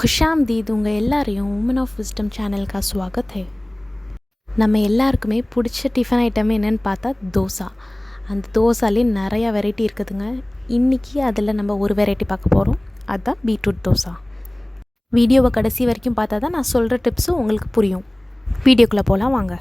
खुशामदीद उंगा எல்லாரையும் woman of wisdom சேனலுக்கு स्वागत है நம்ம எல்லாருக்குமே பிடிச்ச டிஃபன் ஐட்டம் என்னன்னு பார்த்தா தோசா. அந்த தோசாலே நிறைய வெரைட்டி இருக்குதுங்க. இன்னைக்கு அதில் நம்ம ஒரு வெரைட்டி பார்க்க போகிறோம். அதுதான் பீட்ரூட் தோசா. வீடியோவை கடைசி வரைக்கும் பார்த்தா தான் நான் சொல்கிற டிப்ஸும் உங்களுக்கு புரியும். வீடியோக்குள்ளே போகலாம் வாங்க.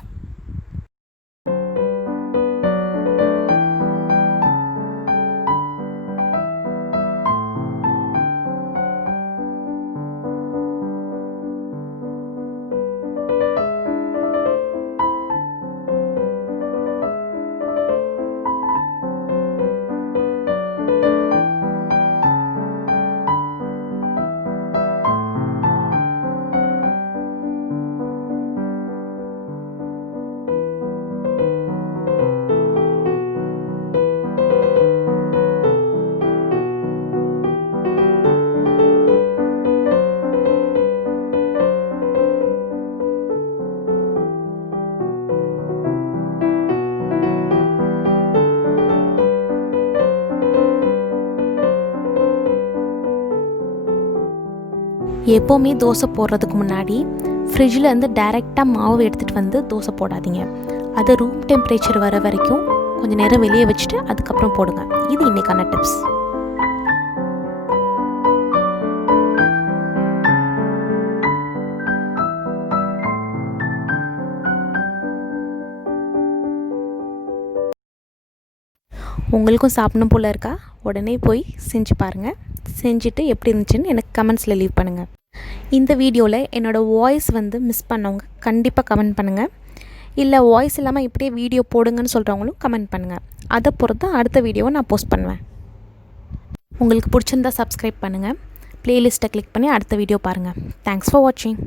எப்போவுமே தோசை போடுறதுக்கு முன்னாடி ஃப்ரிட்ஜில் இருந்து டைரெக்டாக மாவு எடுத்துகிட்டு வந்து தோசை போடாதீங்க. அதை ரூம் டெம்பரேச்சர் வர வரைக்கும் கொஞ்சம் நேரம் வெளியே வச்சுட்டு அதுக்கப்புறம் போடுங்க. இது இன்றைக்கான டிப்ஸ். உங்களுக்கும் சாப்பிடணும் போல் இருக்கா? உடனே போய் செஞ்சு பாருங்கள். செஞ்சுட்டு எப்படி இருந்துச்சுன்னு எனக்கு கமெண்ட்ஸில் லீவ் பண்ணுங்கள். இந்த வீடியோவில் என்னோடய வாய்ஸ் மிஸ் பண்ணவங்க கண்டிப்பாக கமெண்ட் பண்ணுங்கள். இல்லை வாய்ஸ் இல்லாமல் இப்படியே வீடியோ போடுங்கன்னு சொல்கிறவங்களும் கமெண்ட் பண்ணுங்கள். அதை பொறுத்து அடுத்த வீடியோவை நான் போஸ்ட் பண்ணுவேன். உங்களுக்கு பிடிச்சிருந்தா சப்ஸ்கிரைப் பண்ணுங்கள். ப்ளேலிஸ்ட்டை கிளிக் பண்ணி அடுத்த வீடியோ பாருங்கள். தேங்க்ஸ் ஃபார் வாட்சிங்.